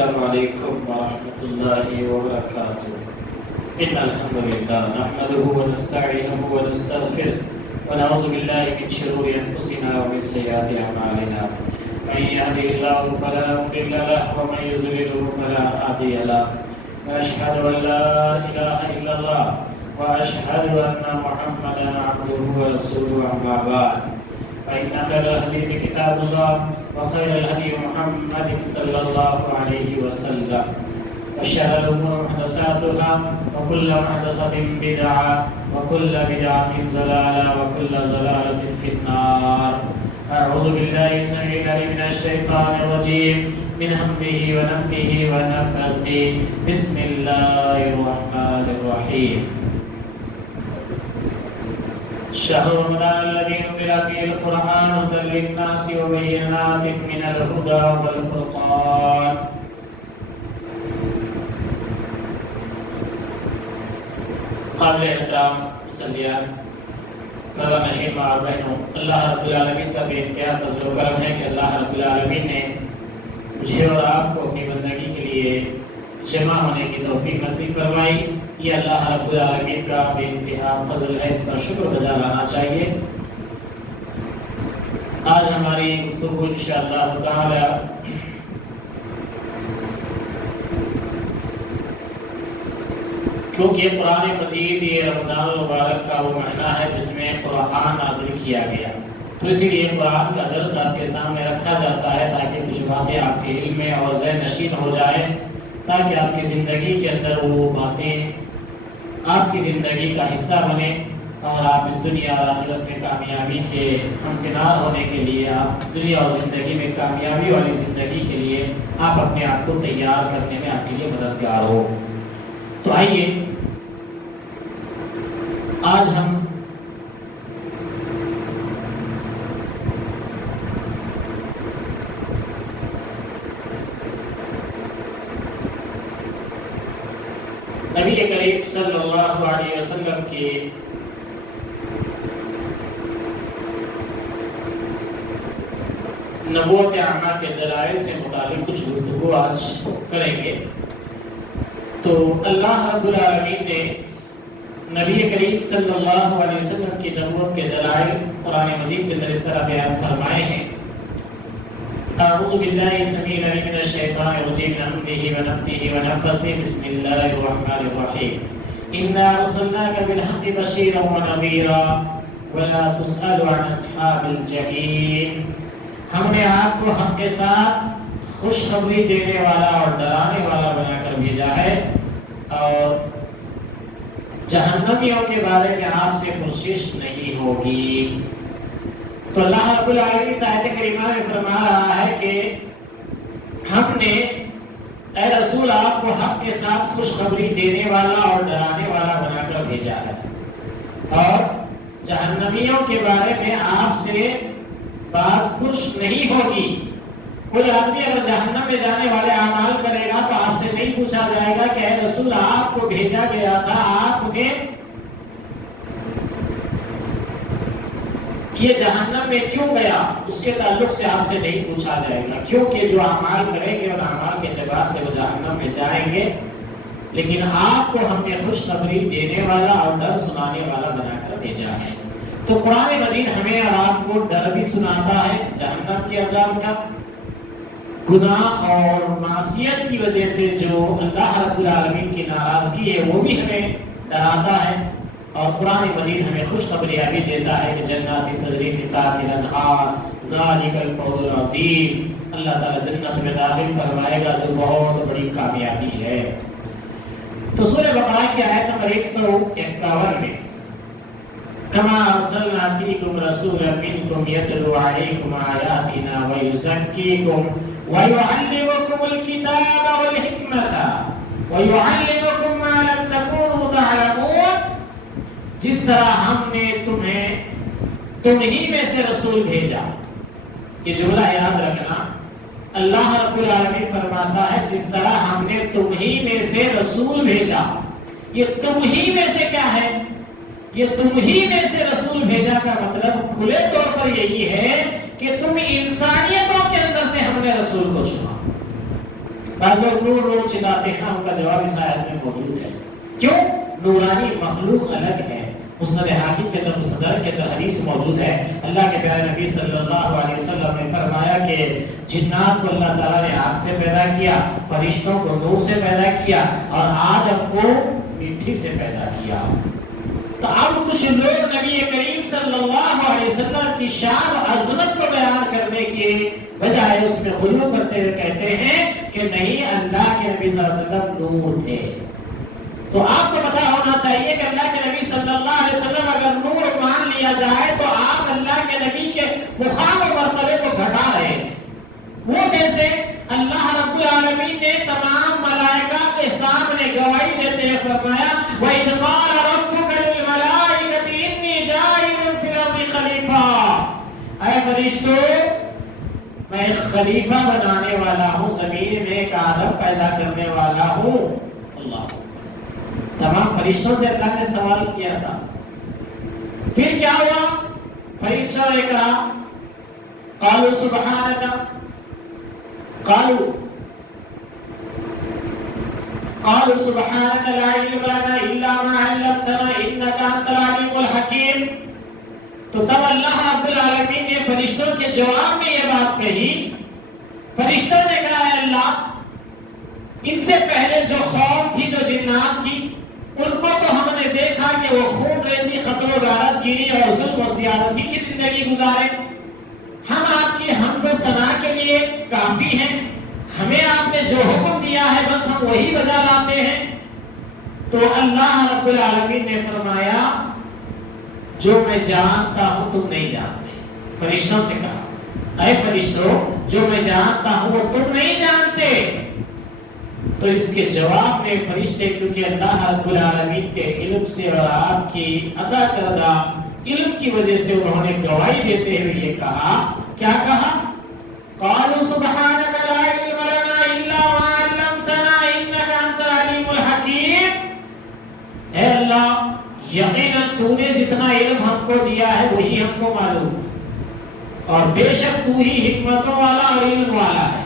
السلام علیکم ورحمۃ اللہ وبرکاتہ ان الحمد للہ نحمده ونستعینه ونستغفره ونعوذ باللہ من شرور انفسنا ومن سیئات اعمالنا من يهده الله فلا مضل له ومن يضلل فلا هادي له واشهد ان لا اله الا الله واشهد ان محمدا عبده ورسوله اما بعد فإن خير الحديث كتاب الله وخير الهدي محمد صلى الله عليه وسلم وشر الأمور محدثاتها وكل محدثة بدعة وكل بدعة ضلالة وكل ضلالة في النار. أعوذ بالله السميع العليم من الشيطان الرجيم من همزه ونفخه ونفثه بسم الله الرحمن الرحيم. شهر رمضان الذي أنزل فيه القرآن هدى للناس وبينات من الهدى والفرقان. قابل احترام مسلیان رضا نشین معاذ بہنوں، اللہ رب العالمین کا بے انتہا فضل و کرم ہے کہ اللہ رب العالمین نے مجھے اور آپ کو اپنی بندگی کے لیے جمع ہونے کی توفیق نصیب فرمائی. یہ اللہ رب العالمین کا بے انتہا فضل ہے، اس پر شکر بجا لانا چاہیے. آج ہماری گفتگو انشاءاللہ تعالی کیونکہ قرآن مجید یہ رمضان المبارک کا وہ مہینہ ہے جس میں قرآن نازل کیا گیا، تو اسی لیے قرآن کا درس آپ کے سامنے رکھا جاتا ہے تاکہ کچھ باتیں آپ کے علم میں اور ذہن نشین ہو جائیں، تاکہ آپ کی زندگی کے اندر وہ باتیں آپ کی زندگی کا حصہ بنے اور آپ اس دنیا اور آخرت میں کامیابی کے ہمکنار ہونے کے لیے، آپ دنیا اور زندگی میں کامیابی والی زندگی کے لیے آپ اپنے آپ کو تیار کرنے میں آپ کے لیے مددگار ہو. تو آئیے آج ہم نبی کریم صلی اللہ علیہ وسلم کی نبوت عامہ کے دلائل سے متعلق کچھ گفتگو آج کریں گے. تو اللہ رب العالمین نے نبی کریم صلی اللہ علیہ وسلم کی نبوت کے دلائل قرآن مجید کے اندر اس طرح بیان فرمائے ہیں. اعوذ باللہ السمیع العلیم من الشیطان الرجیم من حمزہ ونفخہ ونفثہ بسم اللہ الرحمن الرحیم. انا ارسلناک بالحق بشیرا ونذیرا ولا تسأل عن اصحاب الجحیم. ہم نے آپ کو حق کے ساتھ خوشخبری دینے والا اور ڈرانے والا بنا کر بھیجا ہے، اور جہنمیوں کے بارے میں آپ سے پرسش نہیں ہوگی. تو اللہ رب العالمین اس آیت کریمہ میں فرما رہا ہے کہ ہم نے اے رسول آپ کو حق کے ساتھ خوشخبری دینے والا اور ڈرانے والا بنا کر بھیجا ہے، اور جہنمیوں کے بارے میں آپ سے باز پرس نہیں ہوگی. کوئی آدمی اگر جہنم میں جانے والے اعمال کرے گا تو آپ سے نہیں پوچھا جائے گا کہ اے رسول آپ کو بھیجا گیا تھا، آپ نے یہ جہنم میں کیوں گیا، اس کے تعلق سے آپ سے نہیں پوچھا جائے گا، کیونکہ جو اعمال کریں گے اور اعمال کے اعتبار سے وہ جہنم میں جائیں گے. لیکن آپ کو ہم نے خوشخبری دینے والا اور ڈر سنانے والا بنا کر بھیجا ہے. تو قرآن مجید ہمیں اور آپ کو ڈر بھی سناتا ہے جہنم کے عذاب کا، گناہ اور معصیت کی وجہ سے جو اللہ رب العالمین کی ناراضگی ہے وہ بھی ہمیں ڈراتا ہے، اور قرآن مجید ہمیں خوشخبریاں بھی دیتا ہے کہ جنات تجری من تحتها الانہار ذالک الفوز العظیم. اللہ تعالیٰ جنت میں داخل فرمائے گا جو بہت بڑی کامیابی ہے. تو سورہ بقرہ کی آیت نمبر 151 میں کما ارسلنا فیکم رسولا منکم یتلو علیکم آیاتنا ویزکیکم وَيُعَلِّمُكُمُ الْكِتَابَ وَالْحِكْمَةَ وَيُعَلِّمُكُمْ مَا لَمْ تَكُونُوا تَعْلَمُونَ. جس طرح ہم نے تم ہی میں سے رسول بھیجا. یہ جملہ یاد رکھنا، اللہ رب العالمین فرماتا ہے جس طرح ہم نے تم ہی میں سے رسول بھیجا. یہ تم ہی میں سے کیا ہے؟ یہ تم ہی میں سے رسول بھیجا کا مطلب کھلے طور پر یہی ہے کہ تم انسانیتوں کے اندر سے ہم نے رسول کو چنا. بعض لوگ نور نور چلاتے ہیں، ان کا جواب اس آیت میں موجود ہے۔ کیوں؟ نورانی مخلوق الگ ہے۔ مسند حاکم کے اندر، مستدرک کے اندر حدیث موجود ہے، اللہ کے پیارے نبی صلی اللہ علیہ وسلم نے فرمایا کہ جنات کو اللہ تعالیٰ نے آگ سے پیدا کیا، فرشتوں کو نور سے پیدا کیا، اور آدم کو مٹی سے پیدا کیا۔ تو اب کچھ لوگ نبی کریم صلی اللہ علیہ وسلم کی شان و عظمت کو بیان کرنے کے بجائے اس میں غلو کرتے ہوئے کہتے ہیں کہ نہیں، اللہ کے نبی صلی اللہ علیہ وسلم نور تھے۔ تو آپ کو پتا ہونا چاہیے کہ اللہ کے نبی صلی اللہ علیہ وسلم اگر نور مان لیا جائے تو آپ اللہ کے نبی کے مقام و مرتبے کو گھٹا رہے ہیں۔ وہ کیسے؟ اللہ رب العالمین نے تمام ملائکہ کے سامنے گواہی دیتے ہوئے فرمایا وَإِذْ قَالَ رَبُّكَ لِلْمَلَائِكَةِ إِنِّي جَاعِلٌ فِي الْأَرْضِ خَلِيفَةً، اے فرشتوں میں ایک خلیفہ بنانے والا ہوں، زمین میں ایک آدم پیدا کرنے والا ہوں۔ اللہ، تمام فرشتوں سے اللہ نے سوال کیا تھا۔ پھر کیا ہوا؟ فرشتوں نے کہا قالوا سبحانک، قالوا سبحانک لا علم لنا الا ما علمتنا انک انت العلیم الحکیم۔ تو تب اللہ رب العالمین نے فرشتوں کے جواب میں یہ بات کہی، فرشتوں نے کہا اے اللہ، ان سے پہلے جو قوم تھی، جو جنات تھی، ان کو تو ہم نے دیکھا کہ وہ خون ریزی، قتل و غارت گیری اور ظلم و زیادتی کی زندگی گزارے۔ ہم آپ کی حمد و ثنا کے لیے کافی ہیں، ہمیں آپ نے جو حکم دیا ہے بس ہم وہی بجا لاتے ہیں۔ تو اللہ رب العالمین نے فرمایا جو میں جانتا ہوں تم نہیں جانتے۔ فرشتوں سے کہا اے فرشتوں، جو میں جانتا ہوں وہ تم نہیں جانتے۔ تو اس کے جواب میں فرشتے، کیونکہ اللہ رب العالمین کے علم سے اور آپ کی عطا کردہ علم کی وجہ سے انہوں نے گواہی دیتے ہوئے یہ کہا، کیا کہا؟ قالوا سبحانک لا علم لنا الا ما علمتنا انک انت العلیم الحکیم۔ اے اللہ، یقیناً تو نے جتنا علم ہم کو دیا ہے وہی ہم کو معلوم، اور بے شک تو ہی حکمتوں والا اور علم والا ہے۔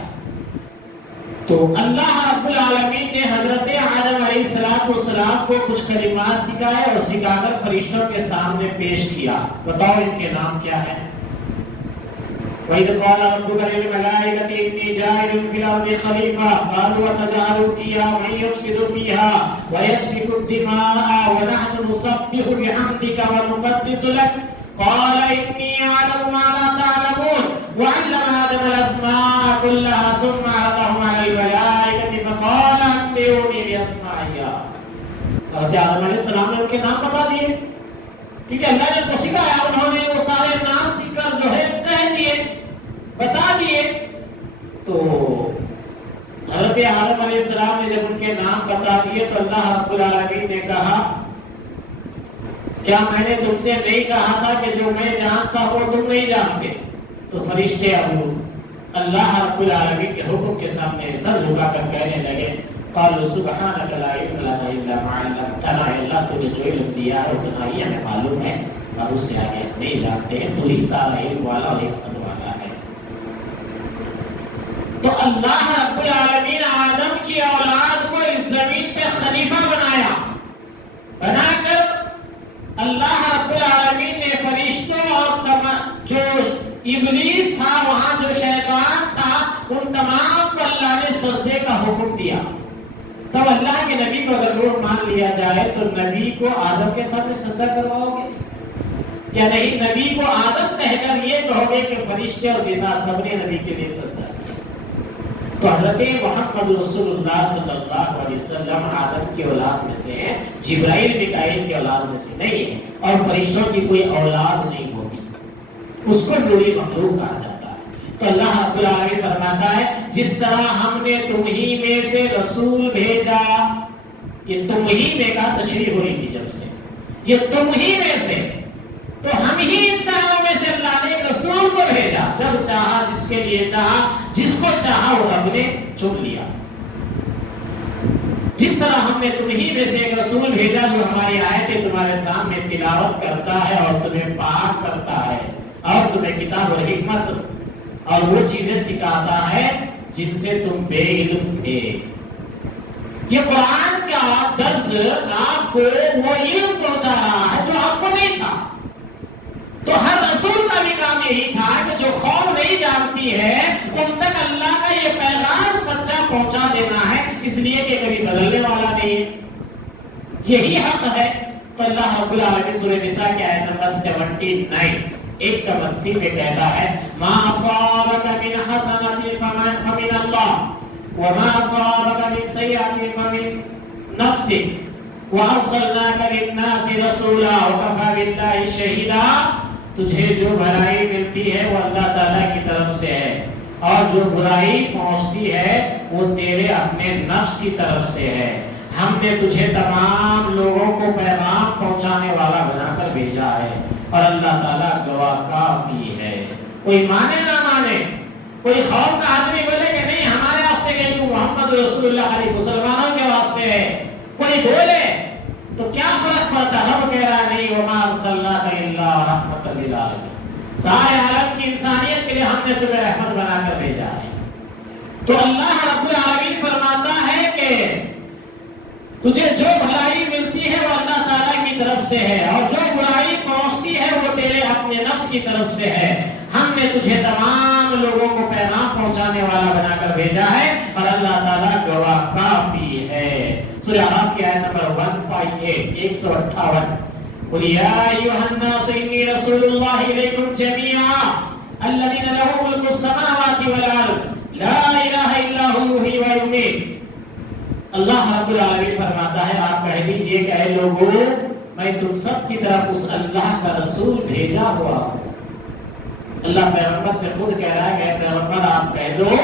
تو اللہ رب العالمین نے حضرت آدم علیہ السلام کو کچھ کلمات سکھائے اور سکھا کر فرشتوں کے سامنے پیش کیا۔ بتاؤ ان کے نام کیا ہیں؟ وَإِذْ قَالَ رَبُّكَ لِلْمَلَائِكَةِ إِنِّي جَاعِلٌ فِي الْأَرْضِ خَلِيفَةً قَالُوا أَتَجْعَلُ فِيهَا مَن يُفْسِدُ فِيهَا وَيَسْفِكُ الدِّمَاءَ وَنَحْنُ نُسَبِّحُ بِحَمْدِكَ وَنُقَدِّسُ لَكَ قال إني أعلم ما لا تعلمون وعلم آدم الأسماء كلها ثم عرضهم على الملائكة فقال أنبئوني بأسماء هؤلاء۔ حضرت آدم علیہ السلام نے ان کے نام بتا دیے، کیونکہ اللہ نے کو سکھایا، انہوں نے وہ سارے نام سیکھ کر جو ہے کہہ دیے، بتا دیے۔ تو حضرت آدم علیہ السلام نے جب ان کے نام بتا دیے تو اللہ رب العالمین نے کہا کیا میں نے تم سے نہیں کہا تھا کہ جو میں جانتا ہوں تم نہیں جانتے؟ تو فرشتے ابو اللہ رب العالمین کے حکم کے سامنے سر جھکا کر کہنے لگے قالوا سبحانک لا علم لنا الا ما علمتنا، اللہ تو نے جو علم دیا ہے اتنا ہی ہمیں معلوم ہے اور اس سے آگے ہم نہیں جانتے ہیں، تو ہی سارا علم والا اور حکمت والا ہے۔ تو اللہ رب العالمین آدم کی اولاد کو اس زمین پہ خلیفہ بنایا، بنا کر اللہ رب العالمین نے فرشتوں اور جو ابلیس تھا، وہاں جو شیطان تھا، ان تمام کو اللہ نے سجدے کا حکم دیا۔ تب اللہ کے نبی کو اگر لوگ مان لیا جائے تو نبی کو آدم کے سامنے سجدہ کرواؤ گے یا نہیں؟ نبی کو آدم کہہ کر یہ کہو گے کہ فرشتے اور جنات سب نے نبی کے لیے سجدہ کیا۔ تو حضرت محمد رسول اللہ صلی اللہ علیہ وسلم آدم کی اولاد میں سے ہیں، جبرائیل میکائیل کی اولاد میں سے نہیں ہے، اور فرشتوں کی کوئی اولاد نہیں ہوتی، اس کو نوری مخلوق کہا جاتا ہے۔ تو اللہ رب العالمین فرماتا ہے جس طرح ہم نے تم ہی میں سے رسول بھیجا، یہ تم ہی میں کا تشریح ہو رہی تھی جب سے، یہ تم ہی میں سے، تو ہم ہی انسانوں میں سے اللہ نے رسول کو بھیجا، جب چاہا، جس کے لیے چاہا، جس کو چاہا وہ رب نے چن لیا۔ جس طرح ہم نے تم ہی میں سے ایک رسول بھیجا جو ہماری آیتیں تمہارے سامنے تلاوت کرتا ہے اور تمہیں پاک کرتا ہے اور تمہیں کتاب اور حکمت اور وہ چیزیں سکھاتا ہے جن سے تم بے علم تھے۔ یہ قرآن کا درس آپ کو وہ علم پہنچا رہا ہے جو آپ کو نہیں تھا۔ تو ہر رسول کا بھی کام یہی تھا کہ جو قوم نہیں جانتی ہے ان تک اللہ کا یہ پیغام سچا پہنچا دینا ہے، اس لیے کہ کبھی بدلنے والا نہیں ہے، یہی حق ہے۔ تو اللہ رب العالمین سورہ نساء کی آیت نمبر 79 180 میں کہتا ہے ما اصابک من حسنۃ فمن اللہ وما اصابک من سیئۃ فمن نفسک وارسلناک للناس رسولا وکفی باللہ شہیدا۔ تجھے جو بھلائی ملتی ہے وہ اللہ تعالیٰ کی طرف سے ہے، اور جو برائی پہنچتی ہے وہ تیرے اپنے نفس کی طرف سے ہے۔ ہم نے تجھے تمام لوگوں کو پیغام پہنچانے والا بنا کر بھیجا ہے، اور اللہ تعالیٰ گواہ کافی ہے۔ کوئی مانے نہ مانے، کوئی خوف کا آدمی بولے کہ نہیں ہمارے واسطے کہ محمد رسول اللہ علیہ مسلمانوں کے واسطے ہے، کوئی بولے تو کیا فرق پڑتا؟ رب کہہ رہا ہے نہیں وما ارسلناک الا رحمۃ للعالمین، سارے عالم کی انسانیت کے لیے ہم نے تمہیں رحمت بنا کر بھیجا ہے۔ تو اللہ رب العالمین فرماتا ہے کہ تجھے جو بھلائی ملتی ہے وہ اللہ تعالیٰ کی طرف سے ہے، اور جو برائی پہنچتی ہے وہ تیرے اپنے نفس کی طرف سے ہے۔ ہم نے تجھے تمام لوگوں کو پیغام پہنچانے والا بنا کر بھیجا ہے، اور اللہ تعالیٰ گواہ کافی ہے۔ سورہ اعراف کی آیت نمبر 158 قل یا ایھا الناس انی رسول اللہ الیکم جمیعا الذی لہ ملک السماوات والارض لا الہ الا هو یحیی ویمیت۔ اللہ رب العالمین فرماتا ہے آپ کہہ دیجئے کہ اے لوگوں میں تم سب کی طرف اس اللہ کا رسول بھیجا ہوا ہوں۔ اللہ پیغمبر سے خود کہہ رہا ہے کہ اے پیغمبر آپ کہہ دو،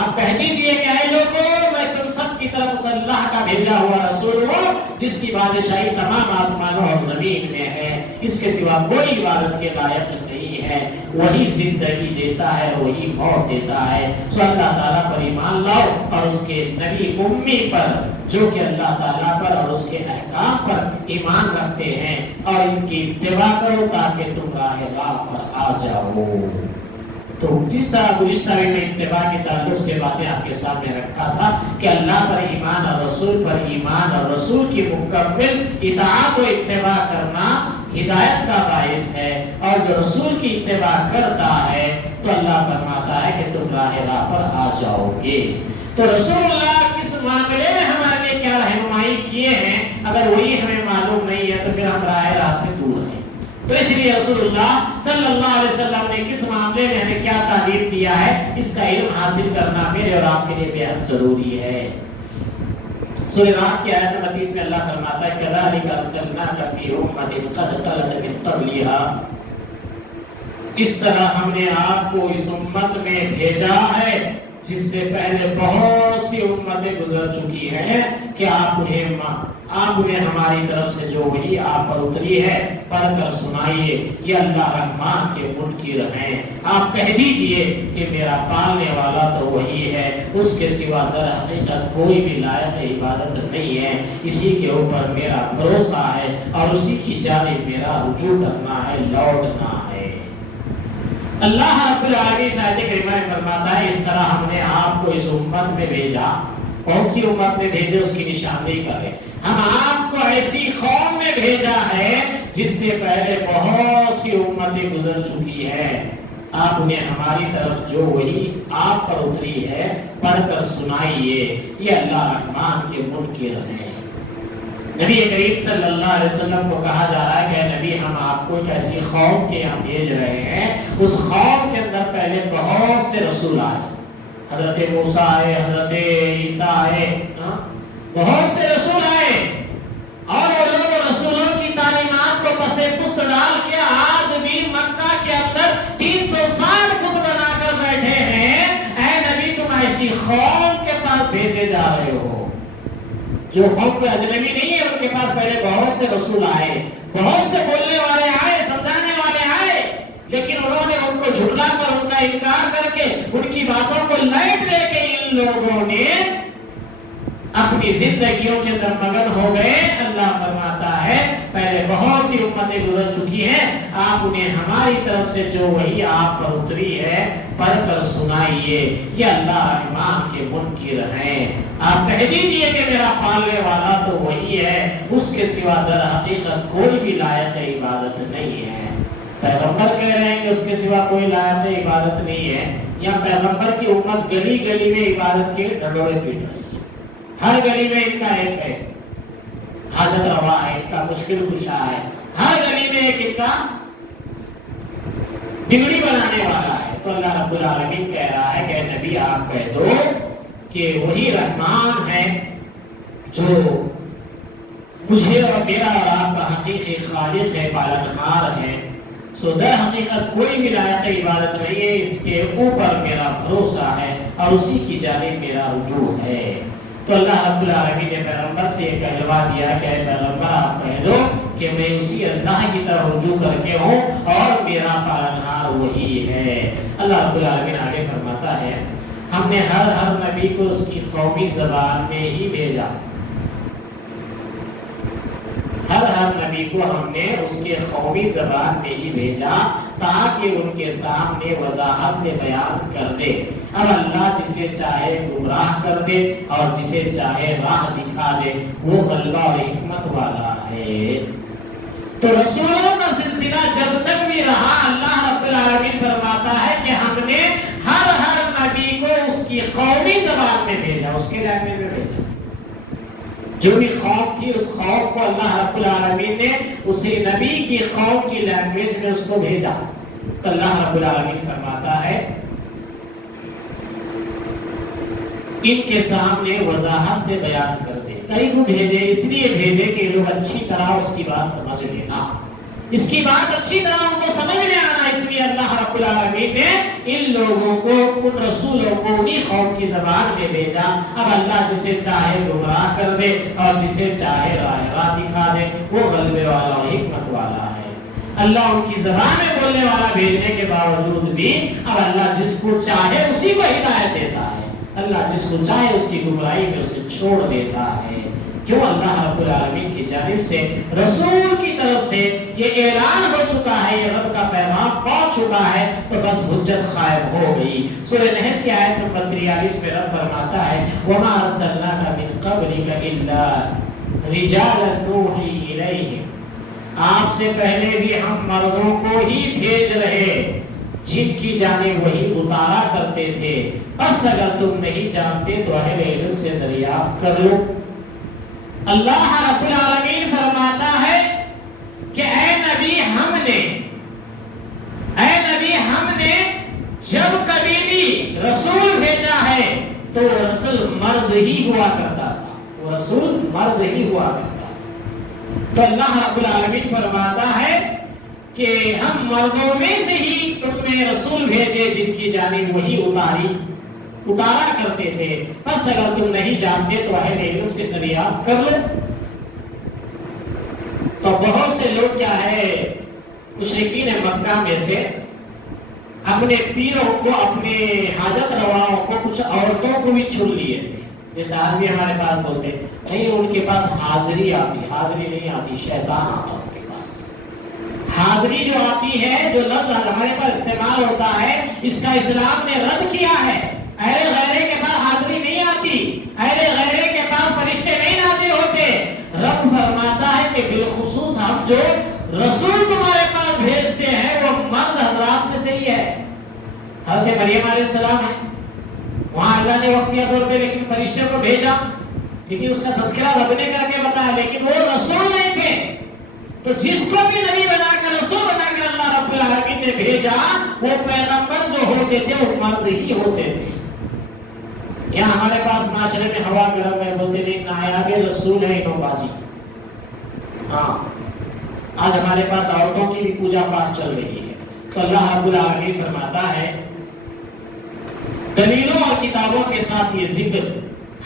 آپ کہہ دیجئے کہ اے لوگوں میں تم سب کی طرف اس اللہ کا بھیجا ہوا رسول ہوں جس کی بادشاہی تمام آسمانوں اور زمین میں ہے، اس کے سوا کوئی عبادت کے لائق نہیں ہے، وہی زندگی دیتا ہے وہی موت دیتا ہے۔ سو اللہ تعالیٰ پر ایمان لاؤ اور اس کے نبی امی پر جو کہ اللہ تعالیٰ پر اور اس کے احکام پر ایمان رکھتے ہیں، اور ان کی اتباع کرو تاکہ تم راہ پر آ جاؤ۔ تو جس طرح گزشتہ میں اتباع کے تعلق سے باتیں آپ کے سامنے رکھا تھا کہ اللہ پر ایمان اور رسول پر ایمان اور رسول کی مکمل اطاعت و اتباع کرنا ہدایت کا باعث ہے، اور جو رسول کی اتباع کرتا ہے تو اللہ فرماتا ہے کہ تم راہ پر آ جاؤ گے۔ تو رسول اللہ کس معاملے میں ہمارے لیے کیا رہنمائی کیے ہیں اگر وہی ہمیں معلوم نہیں ہے تو پھر ہم راہ سے دور ہیں۔ تو اس لیے رسول اللہ صلی اللہ علیہ وسلم نے کس معاملے میں ہمیں کیا تعلیم دیا ہے اس کا علم حاصل کرنا میرے اور آپ کے لیے بے حد ضروری ہے۔ سورہ نحل کی آیت نمبر 30 میں اللہ فرماتا ہے کذالک ارسلناک فی امۃ قد خلت من قبلھا، اس طرح ہم نے آپ کو اس امت میں بھیجا ہے جس سے پہلے بہت سی امتیں گزر چکی ہیں کہ آپ انہیں ہماری طرف سے جو وحی آپ پر اتری ہے پڑھ کر سنائیے، یہ اللہ رحمان کے منکر ہیں۔ آپ کہہ دیجئے کہ میرا پالنے والا تو وہی ہے، اس کے سوا در حقیقت کوئی بھی لائق عبادت نہیں ہے، اسی کے اوپر میرا بھروسہ ہے اور اسی کی جانب میرا رجوع کرنا ہے، لوٹنا ہے۔ اللہ رب العالمین آیت کریمہ میں فرماتا ہے اس طرح ہم نے آپ کو اس امت میں بھیجا۔ کون سی امت میں بھیجے اس کی نشاندہی کر رہے، ہم آپ کو ایسی قوم میں بھیجا ہے جس سے پہلے بہت سی امتیں گزر چکی ہیں، آپ انہیں ہماری طرف جو وہی آپ پر اتری ہے پڑھ کر سنائیے، یہ اللہ رحمان کے منکر ہیں۔ نبی کریم صلی اللہ علیہ وسلم کو کہا جا رہا ہے کہ نبی ہم آپ کو ایک ایسی قوم کے یہاں بھیج رہے ہیں، اس قوم کے اندر پہلے بہت سے رسول آئے، حضرت موسیٰ آئے، حضرت عیسیٰ آئے، بہت سے رسول آئے، اور وہ لوگ رسولوں کی تعلیمات کو پس پشت ڈال کے آج بھی مکہ کے اندر 360 بت بنا کر بیٹھے ہیں۔ اے نبی تم ایسی قوم کے پاس بھیجے جا رہے ہو جو قوم کوئی اجنبی نہیں ہے، ان کے پاس پہلے بہت سے رسول آئے، بہت سے بولنے والے آئے، سمجھانے والے آئے، لیکن انہوں نے ان کو جھٹلا کر ان کا انکار کر کے ان کی باتوں کو لائٹ لے کے ان لوگوں نے اپنی زندگیوں کے اندر مگن ہو گئے، اللہ فرماتا ہے پہلے بہت سی امتیں گزر چکی ہیں، آپ انہیں ہماری طرف سے جو وحی آپ پر اتری ہے پڑھ کر سنائیے، یہ اللہ رحمان کے منکر ہیں۔ آپ کہہ دیجئے کہ میرا پالنے والا تو وہی ہے، اس کے سوا در حقیقت کوئی بھی لائق عبادت نہیں ہے۔ پیغمبر کہہ رہے ہیں کہ اس کے سوا کوئی لائق عبادت نہیں ہے، یا پیغمبر کی امت گلی گلی میں عبادت کے ڈنڈورے پیٹ رہی ہے، ہر گلی میں ان کا ایک ہے حاجت روا ہے، ان کا مشکل کشا ہے، ہر گلی میں ایک ان کا بگڑی بنانے والا ہے۔ تو اللہ رب العالمین کہہ رہا ہے کہ نبی آپ کہہ دو کہ وہی رحمان ہے جو مجھے اور میرا اور آپ کا حقیقی خالق ہے، پالنہار ہے۔ سو در حقیقت کوئی بھی لائق عبادت نہیں ہے، اس کے اوپر میرا بھروسہ ہے اور اسی کی جانب میرا رجوع ہے۔ تو اللہ رب العالمین نے پیغمبر سے یہ کہلوا دیا کہ اے پیغمبر آپ کہہ دو کہ میں اسی اللہ کی طرف رجوع کر کے ہوں اور میرا پالنہار وہی ہے۔ اللہ رب العالمین آگے فرماتا ہے ہم نے ہر نبی کو اس کی قومی زبان میں ہی بھیجا، ہر نبی کو ہم نے اس کے قومی زبان میں ہی بھیجا تاکہ ان کے سامنے وضاحت سے بیان کر دے۔ اب اللہ جسے چاہے گمراہ کر دے اور جسے چاہے راہ دکھا دے، وہ غلبہ اور حکمت والا ہے۔ تو رسولوں کا سلسلہ جب تک بھی رہا، اللہ رب العالمین فرماتا ہے کہ ہم نے ہر نبی کو اس کی قومی زبان میں بھیجا، اس کے لینگویج میں بھیجا۔ جو بھی قوم تھی اس قوم کو اللہ رب العالمین نے اسی نبی کی قوم کی لینگویج میں اس کو بھیجا۔ تو اللہ رب العالمین فرماتا ہے ان کے سامنے وضاحت سے بیان کر دے۔ کئی کو بھیجے اس لیے بھیجے کہ لوگ اچھی طرح اس کی بات سمجھ لینا، اس کی بات اچھی طرح ان کو سمجھ میں آنا، اس لیے اللہ رب العالمین نے ان لوگوں کو، ان رسولوں کو انہی قوم کی زبان میں بھیجا۔ اب اللہ جسے چاہے گمراہ کر دے اور جسے چاہے راہ دکھا دے، وہ غلبے والا اور حکمت والا ہے۔ اللہ ان کی زبان میں بولنے والا بھیجنے کے باوجود بھی اب اللہ جس کو چاہے اسی کو ہدایت دیتا ہے، اللہ جس کو چاہے اس کی گمراہی میں اسے چھوڑ دیتا ہے۔ کیوں؟ اللہ رب العالمین کی جانب سے رسول کی طرف سے یہ اعلان ہو چکا ہے، یہ رب کا پیغام پہنچ چکا ہے، تو بس حجت قائم ہو گئی۔ سورہ نحل کی آیت نمبر 43 میں رب فرماتا ہے وَمَا أَرْسَلْنَاكَ مِن قَبْلِكَ إِلَّا رِجَالًا نُوحِي إِلَيْهِمْ، آپ سے پہلے بھی ہم مردوں کو ہی بھیج رہے جن کی جانب وہی اتارا کرتے تھے، بس اگر تم نہیں جانتے تو اہل علم سے دریافت کر لو۔ اللہ رب العالمین فرماتا ہے کہ اے نبی ہم نے جب کبھی بھی رسول بھیجا ہے تو رسول مرد ہی ہوا کرتا تھا، وہ رسول مرد ہی ہوا کرتا تھا۔ تو اللہ رب العالمین فرماتا ہے کہ ہم مردوں میں سے ہی تم نے رسول بھیجے جن کی جانب وہی اتارا کرتے تھے، بس اگر تم نہیں جانتے تو اہل علم سے دریافت کر لو۔ تو بہت سے لوگ کیا ہے مشرکین مکہ میں سے اپنے پیروں کو، اپنے حاجت رواؤں کو، کچھ عورتوں کو بھی چن لیے تھے۔ جیسے آج بھی ہمارے پاس بولتے نہیں ان کے پاس حاضری آتی، حاضری نہیں آتی، شیطان آتا ان کے پاس۔ حاضری جو آتی ہے، جو لفظ ہمارے پاس استعمال ہوتا ہے، اس کا اسلام نے رد کیا ہے۔ اہل غیرے کے پاس حاضری نہیں آتی، اہل غیرے کے پاس فرشتے نہیں نازل ہوتے۔ رب فرماتا ہے کہ بالخصوص ہم جو رسول تمہارے پاس بھیجتے ہیں وہ مرد حضرات میں سے ہی ہے۔ حضرت مریم علیہ السلام ہے، وہاں اللہ نے وقتیہ طور پہ لیکن فرشتے کو بھیجا، لیکن اس کا تذکرہ رب نے کر کے بتایا، لیکن وہ رسول نہیں تھے۔ تو جس کو بھی نبی بنا کر، رسول بنا کر اللہ رب العالمین نے بھیجا، وہ پیغمبر جو ہوتے تھے وہ مرد ہی ہوتے تھے۔ یہاں ہمارے پاس معاشرے میں ہوا گرم ہے، بولتے نہیں نایاب رسول ہے انہوں باجی۔ ہاں آج ہمارے پاس عورتوں کی بھی پوجا پاٹ چل رہی ہے۔ تو اللہ رب العالمین فرماتا ہے دلیلوں اور کتابوں کے ساتھ یہ ذکر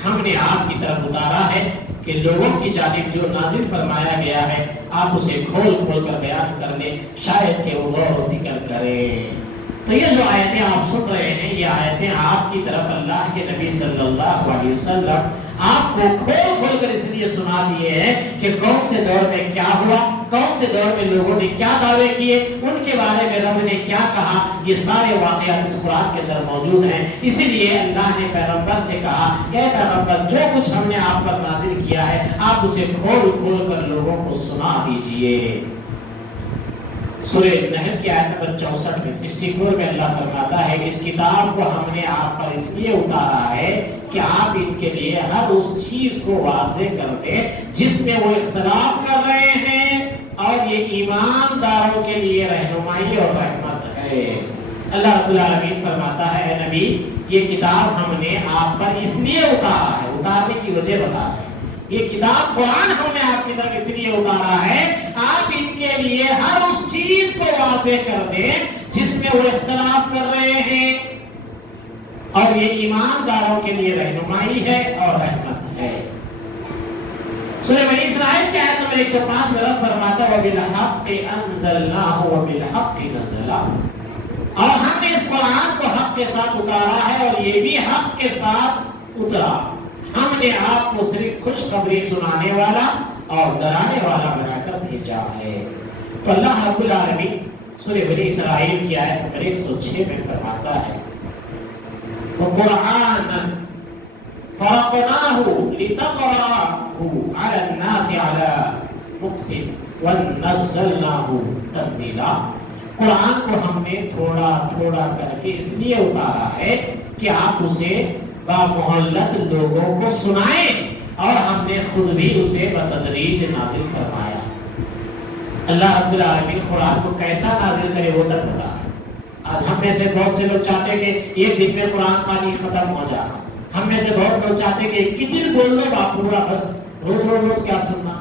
ہم نے آپ کی طرف اتارا ہے کہ لوگوں کی جانب جو نازل فرمایا گیا ہے آپ اسے کھول کھول کر بیان کر دیں، شاید کہ وہ غور و فکر کریں۔ تو یہ جو آیتیں آپ سن رہے ہیں، یہ آیتیں آپ کی طرف اللہ کے نبی صلی اللہ علیہ وسلم آپ کو کھول کھول کر اس لیے سنا دیے ہیں کہ کون سے دور میں کیا ہوا، کون سے دور میں لوگوں نے کیا دعوے کیے، ان کے بارے میں رب نے کیا کہا، یہ سارے واقعات اس قرآن کے اندر موجود ہیں۔ اسی لیے اللہ نے پیغمبر سے کہا کہ اے پیغمبر جو کچھ ہم نے آپ پر نازل کیا ہے آپ اسے کھول کھول کر لوگوں کو سنا دیجئے۔ سورہ نحل کی آیت نمبر 64 میں 64 میں اللہ فرماتا ہے اس کتاب کو ہم نے آپ پر اس لیے اتارا ہے کہ آپ ان کے لیے ہر اس چیز کو واضح کر دیں جس میں وہ اختلاف کر رہے ہیں، اور یہ ایمانداروں کے لیے رہنمائی اور رحمت ہے۔ اللہ رب العالمین فرماتا ہے اے نبی یہ کتاب ہم نے آپ پر اس لیے اتارا ہے، اتارنے کی وجہ بتا رہے ہیں، یہ کتاب قرآن ہم نے آپ کی طرف اس لیے اتارا ہے آپ ان کے لیے ہر اس چیز کو واضح کر دیں جس میں وہ اختلاف کر رہے ہیں، اور یہ ایمانداروں کے لیے رہنمائی ہے اور رحمت ہے۔ سورہ بنی اسرائیل کی آیت نمبر 105 میں رب فرماتا ہے وَبِالْحَقِّ أَنزَلْنَاهُ وَبِالْحَقِّ نَزَلَ، اور ہم نے اس قرآن کو حق کے ساتھ اتارا ہے اور یہ بھی حق کے ساتھ اترا۔ ہم نے آپ کو صرف خوشخبری سنانے والا اور ڈرانے والا بنا کر بھیجا ہے۔ تو اللہ رب العالمین سورہ بنی اسرائیل کی آیت نمبر 106 میں فرماتا ہے وَقُرْآنًا فَرَقْنَاهُ لِتَقْرَأَهُ عَلَى النَّاسِ عَلَى مُكْثٍ وَنَزَّلْنَاهُ تَنزِيلًا، قرآن کو ہم نے تھوڑا تھوڑا کر کے اس لیے اتارا ہے کہ آپ اسے بامہلت لوگوں کو سنائیں، اور ہم نے خود بھی اسے بتدریج نازل فرمایا۔ اللہ رب العالمین قرآن کو کیسا نازل کرے وہ تک بتا رہا ہے۔ آج ہم میں سے بہت سے لوگ چاہتے ہیں کہ ایک دن میں قرآن پانی ختم ہو جانا، ہم میں سے بہت لوگ چاہتے ہیں کہ ایک دن بول لو باپ پورا، بس روز روز روز کیا سننا،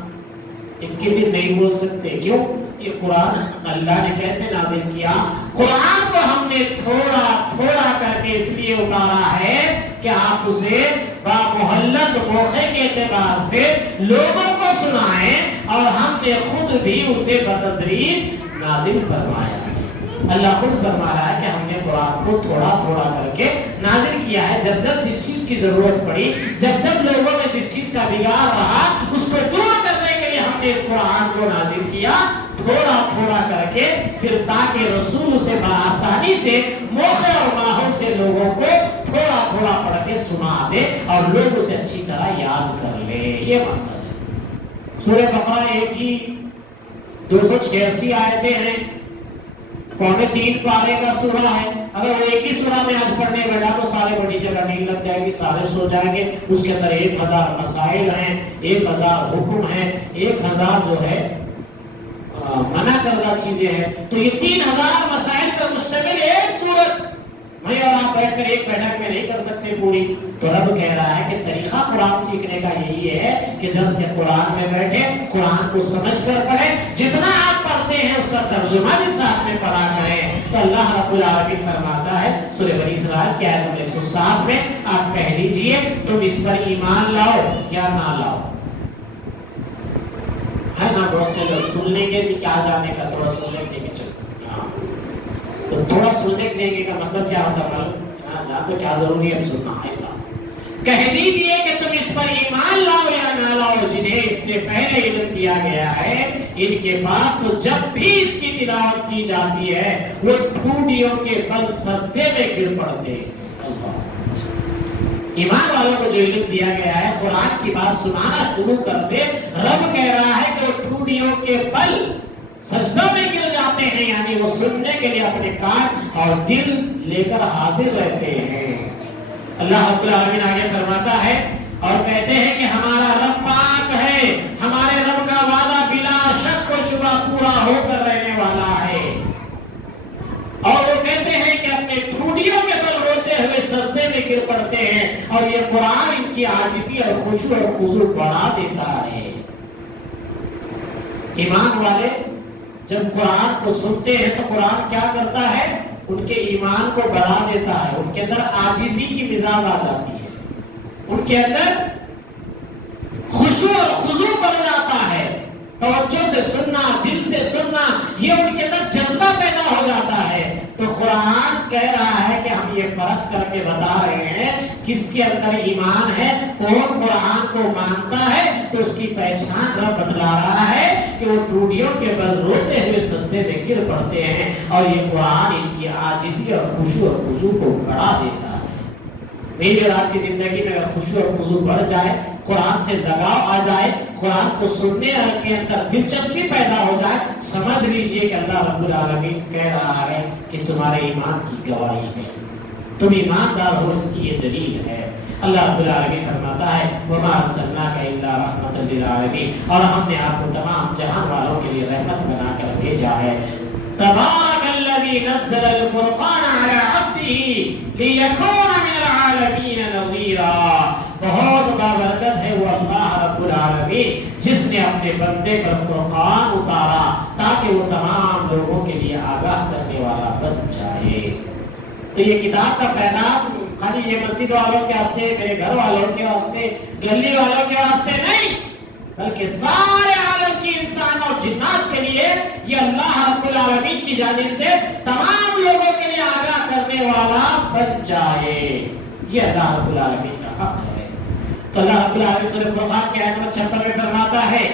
ایک دن نہیں بول سکتے۔ کیوں؟ یہ قرآن اللہ نے کیسے نازل کیا؟ قرآن کو ہم نے تھوڑا تھوڑا کر کے اس لیے اتارا ہے کہ آپ اسے بامہلت موقع کے اعتبار سے لوگوں کو سنائیں، اور ہم نے خود بھی اسے بتدریج نازل فرمایا ہے۔ اللہ خود فرما رہا ہے کہ ہم نے قرآن کو تھوڑا تھوڑا کر کے نازل کیا ہے، جب جب جس چیز کی ضرورت پڑی، جب جب لوگوں میں جس چیز کا بگاڑ رہا اس کو دور کرنے کے لیے ہم نے اس قرآن کو نازل کیا تھوڑا تھوڑا کر کے، پھر تاکہ رسول اسے بآسانی سے موقع اور ماحول سے لوگوں کو تھوڑا تھوڑا پڑھ کے سنا دے اور لوگ اسے اچھی طرح یاد کر لے۔ یہ مقصد ہے۔ سورہ بقرہ ایک ہی 286 آیتیں ہیں، 3.25 پارے کا سورہ ہے۔ اگر وہ ایک ہی سورہ میں آج پڑھنے بیٹھا تو سارے بڑی جگہ نیند لگ جائے گی، سارے سو جائیں گے۔ اس کے اندر 1000 مسائل ہیں، 1000 حکم ہیں، 1000 جو ہے منع کردہ چیزیں ہیں۔ تو یہ 3000 مسائل پر مشتمل ایک سورت میں اور آپ بیٹھ کر ایک بیٹھک میں نہیں کر سکتے پوری۔ تو رب کہہ رہا ہے کہ طریقہ قرآن سیکھنے کا یہی ہے کہ درس قرآن میں بیٹھے، قرآن کو سمجھ کر پڑھیں، جتنا آپ پڑھتے ہیں اس کا ترجمہ بھی ساتھ میں پڑھا کریں۔ تو اللہ رب العالمین فرماتا ہے سورہ بنی اسرائیل کی آیت نمبر 107 میں آپ کہہ لیجئے تم اس پر ایمان لاؤ یا نہ لاؤ۔ ہے نا بہت سے لوگ سن لیں گے جی کیا جانے کا، تھوڑا سن لیں گے چلو، تو تھوڑا سننے کے کا مطلب کیا ہوتا ہے؟ جہاں تو کیا ضروری ہے سننا، ایسا کہہ دیجئے کہ تم اس پر ایمان لاؤ یا نہ لاؤ، جنہیں اس سے پہلے علم دیا گیا ہے ان کے پاس تو جب بھی اس کی تلاوت کی جاتی ہے وہ ٹھوڈیوں کے بل سجدے میں گر پڑتے ہیں۔ ایمان والوں کو جو علم دیا گیا ہے قرآن کی بات سنانا شروع کر دے، رب کہہ رہا ہے کہ وہ ٹھوڈیوں کے بل سجدوں میں گر جاتے ہیں، یعنی وہ سننے کے لیے اپنے کان اور دل لے کر حاضر رہتے ہیں۔ اللہ رب العالمین آگے فرماتا ہے اور کہتے ہیں کہ ہمارا رب پاک ہے، ہمارے رب کا وعدہ بلا شک و شبہ پورا ہو کر رہنے والا ہے، اور وہ کہتے ہیں کہ اپنے ٹھوڈیوں کے بل روتے ہوئے سجدے میں گر پڑتے ہیں، اور یہ قرآن ان کی عاجزی اور خشوع اور خضوع بڑھا دیتا ہے۔ ایمان والے جب قرآن کو سنتے ہیں تو قرآن کیا کرتا ہے؟ ان کے ایمان کو بڑھا دیتا ہے، ان کے اندر عاجزی کی مزاج آ جاتی ہے، ان کے اندر خشوع اور خضوع بڑھ جاتا ہے، توجہ سے سننا، دل سے سننا، یہ ان کے اندر جذبہ پیدا ہو جاتا ہے۔ تو قرآن کہہ رہا ہے کہ ہم یہ فرق کر کے بتا رہے ہیں کس کے اندر ایمان ہے، کون قرآن کو مانتا ہے، تو اس کی پہچان رب بتلا رہا ہے کہ وہ ٹوڈیوں کے بل روتے ہوئے سجدے میں گر پڑتے ہیں، اور یہ قرآن ان کی عاجزی اور خشوع اور خضوع کو بڑھا دیتا ہے۔ میری اور آپ کی زندگی میں اگر خشوع اور خضوع بڑھ جائے، قرآن سے لگاؤ آ جائے، قرآن کو سننے کے اندر دلچسپی پیدا ہو جائے، سمجھ لیجئے کہ اللہ رب العالمین کہہ رہا ہے کہ تمہارے ایمان کی گواہی ہے، تم ایماندار ہو، اس کی یہ دلیل ہے۔ اللہ رب العالمین فرماتا ہے وَمَا أَرْسَلْنَاكَ إِلَّا رَحْمَةً لِلْعَالَمِينَ، اور ہم نے آپ کو تمام جہان والوں کے لیے رحمت بنا کر بھیجا ہے۔ تبارک الذی نزل الفرقان علی عبدہ لیکون من العالمین نذیرا، بہت بابرکت ہے وہ اللہ رب العالمین جس نے اپنے بندے پر فرقان اتارا تاکہ وہ تمام لوگوں کے لیے آگاہ کرنے والا بن جائے۔ تو یہ کتاب کا پیغام خالی یہ مسجد والوں کے واسطے، میرے گھر والوں کے واسطے، گلی والوں کے واسطے نہیں، بلکہ سارے عالم کی انسان اور جنات کے لیے یہ اللہ رب العالمین کی جانب سے تمام لوگوں کے لیے آگاہ کرنے والا بن جائے، یہ اللہ رب العالمین کا حق ہے۔ تو اللہ رب العالمین سورہ فرقان کی آیت نمبر 56 میں فرماتا ہے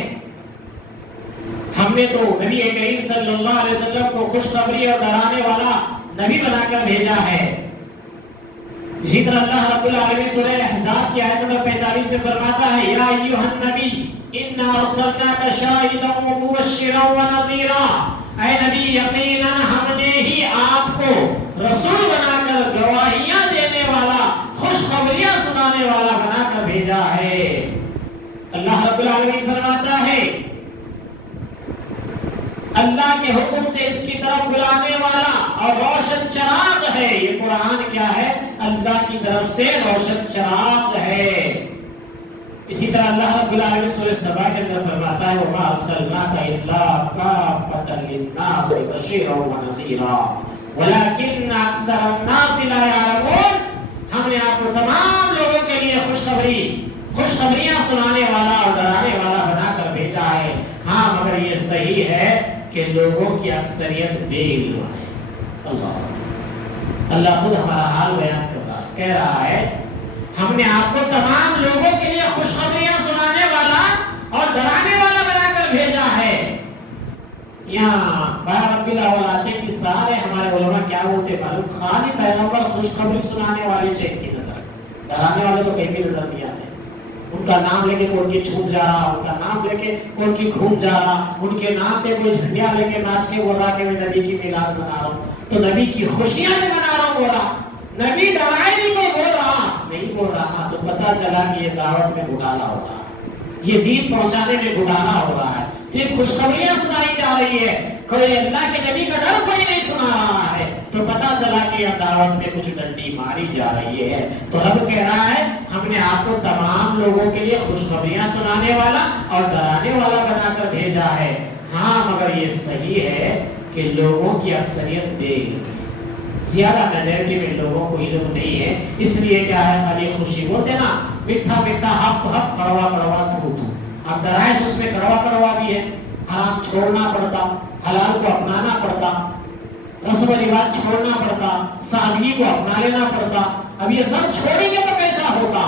ہم نے تو نبی کریم صلی اللہ علیہ وسلم کو خوشخبری اور ڈرانے والا نبی بنا کر بھیجا ہے۔ اسی طرح اللہ رب العالمین سورہ احزاب کی آیت نمبر 45 میں فرماتا ہے یا ایھا النبی انا ارسلناک شاہدا ومبشرا ونذیرا، اے نبی یقینا ہم نے ہی آپ کو رسول بنا کر گواہیاں دینے والا، خوشخبریاں سنانے والا بنا کر بھیجا ہے۔ اللہ رب العالمین فرماتا ہے اللہ کے حکم سے اس کی طرف بلانے والا اور روشن چراغ ہے۔ یہ قرآن کیا ہے؟ اللہ کی طرف سے روشن چراغ ہے۔ اسی طرح اللہ رب العالمین سورہ سبا کے اندر فرماتا ہے وَمَا أَرْسَلْنَاكَ إِلَّا كَافَّةً لِلنَّاسِ بَشِيرًا وَنَذِيرًا وَلَكِنَّ أَكْثَرَ النَّاسِ لَا يَعْلَمُونَ، ہم نے آپ کو تمام لوگوں کے لیے خوشخبریاں سنانے والا اور ڈرانے والا بنا کر بھیجا ہے، ہاں مگر یہ صحیح ہے کہ لوگوں کی اکثریت بے علم ہے۔ اللہ خود ہمارا حال بیان کر رہا ہے، کہہ رہا ہے ہم نے آپ کو تمام لوگوں کے لیے خوشخبریاں سنانے والا اور ڈرانے والا بنا کر بھیجا ہے۔ یہاں رب الاول آتے کہ سارے ہمارے علماء کیا بولتے معلوم، خالی پیغمبر خوشخبری سنانے والے چیک کی نظر، ڈرانے والے تو کہیں کی نظر نہیں آتے۔ ان کا نام لے کے کوئی کی چھوٹ جا رہا، ان کا نام لے کے کوئی کی گھوم جا رہا، ان کے نام پہ کوئی جھنڈیاں لے کے ناچ کے بول رہا کہ میں نبی کی میلاد منا رہا ہوں، تو نبی کی خوشیاں میں منا رہا ہوں بولا، نبی ڈرائے نہیں کوئی بول رہا نہیں بول رہا، تو پتہ چلا کہ یہ دعوت میں گھٹالا ہو رہا ہے، یہ دین پہنچانے میں گھٹالا ہو رہا ہے، صرف خوشخبریاں سنائی جا رہی ہے، کوئی اللہ کے نبی کا ڈر کوئی نہیں سنا رہا ہے، تو پتہ چلا کہ یہ دعوت میں کچھ ڈنڈی ماری جا رہی ہے۔ تو رب کہہ رہا ہے ہم نے آپ کو تمام لوگوں کے لیے خوشخبریاں سنانے والا اور ڈرانے والا بنا کر بھیجا ہے، ہاں مگر یہ صحیح ہے کہ لوگوں کی اکثریت بے علم ہے، زیادہ میجورٹی میں لوگوں کو علم نہیں ہے، اس لیے کیا ہے خالی خوشی ہوتے نا میٹھا میٹھا ہپ ہپ کڑوا کڑوا تھو تھو، اب درائش اس میں کڑوا کڑوا بھی ہے، حرام چھوڑنا پڑتا، حلال کو اپنانا پڑتا، رسم و رواج چھوڑنا پڑتا، سادگی کو اپنا لینا پڑتا، اب یہ سب چھوڑیں گے تو کیسا ہوگا؟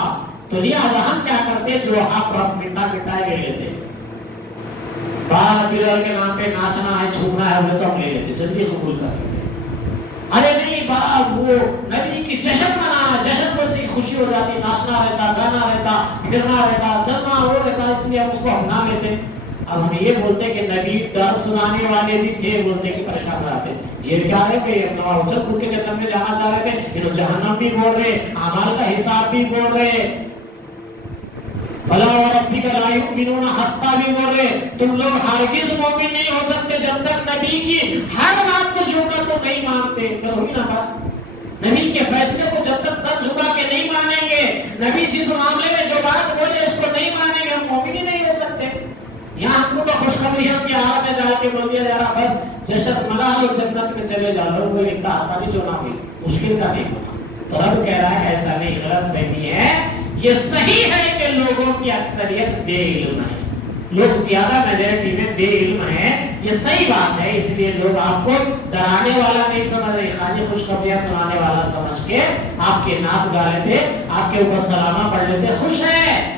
تو لہٰذا ہم کیا کرتے جو آپ مٹا مٹا لے لیتے، 12 پیرل کے نام پہ ناچنا ہے چھوڑنا ہے وہ تو ہم لے لیتے، جلدی قبول کر لیتے، ارے نہیں بڑا وہ نبی کی جشن منانا، جشن بولتے خوشی ہو جاتی، ناچنا رہتا، گانا رہتا، پھرنا رہتا، چلنا وہ رہتا، اس لیے ہم اس کو اپنا لیتے۔ اب ہم یہ بولتے کہ نبی ڈر سنانے والے بھی تھے، بولتے کہ پریشان رہتے، یہ کیا ہے کہ نواز اچھل خود کے جنت میں جانا چاہ رہے تھے، انہوں جہنم بھی بول رہے، اعمال کا حساب بھی بول رہے، فلا وربک لا یؤمنون حتی بھی بول رہے، تم لوگ ہرگز مومن نہیں ہو سکتے جب تک نبی کی ہر بات کو جھکا تو نہیں مانتے۔ کل ہوئی نا بات، نبی کے فیصلے کو جب تک سر جھکا کے نہیں مانیں گے، نبی جس معاملے میں جو بات بولے اس کو نہیں مانیں گے، ہم مومن ہی نہیں ہو سکتے۔ یہاں ہم کو تو خوشخبریوں کی حال میں ڈال کے بول دیا جا رہا بس جشن منا لو جنت میں چلے جا لو، وہ اتنا آسانی چونا ہوئی، مشکل کا نہیں ہونا۔ تو رب کہہ رہا ہے ایسا نہیں، غلط فہمی ہے، یہ صحیح ہے کہ لوگوں کی اکثریت بے علم ہے، لوگ زیادہ میجورٹی میں بے علم ہیں، یہ صحیح بات ہے، اس لیے لوگ آپ کو ڈرانے والا نہیں سمجھ رہے، خالی خوشخبریاں سنانے والا سمجھ کے آپ کے نعت گا لیتے، آپ کے اوپر سلامہ پڑھ لیتے، خوش ہے۔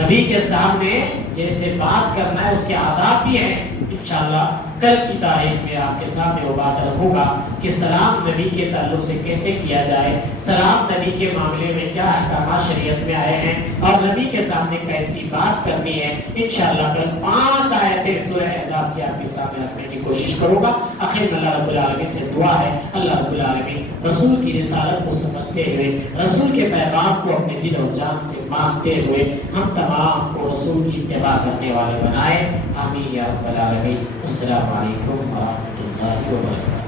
نبی کے سامنے جیسے بات کرنا ہے اس کے آداب بھی ہیں، انشاءاللہ کل کی تاریخ میں آپ کے سامنے وہ بات رکھوں گا کہ سلام نبی کے تعلق سے کیسے کیا جائے، سلام نبی کے معاملے میں کیا احکامات شریعت میں آئے ہیں اور نبی کے سامنے کیسی بات کرنی ہے۔ انشاءاللہ کل 5 آیتیں سورہ احزاب کی آپ کے سامنے رکھنے کی کوشش کروں گا۔ آخر میں اللہ رب العالمین سے دعا ہے، اللہ رب العالمین رسول کی رسالت کو سمجھتے ہوئے، رسول کے پیغام کو اپنے دل اور جان سے مانتے ہوئے ہم تمام کو رسول کی اتباع کرنے والے بنائے، آمین یا رب العالمین۔ السلام علیکم ورحمۃ اللہ وبرکاتہ۔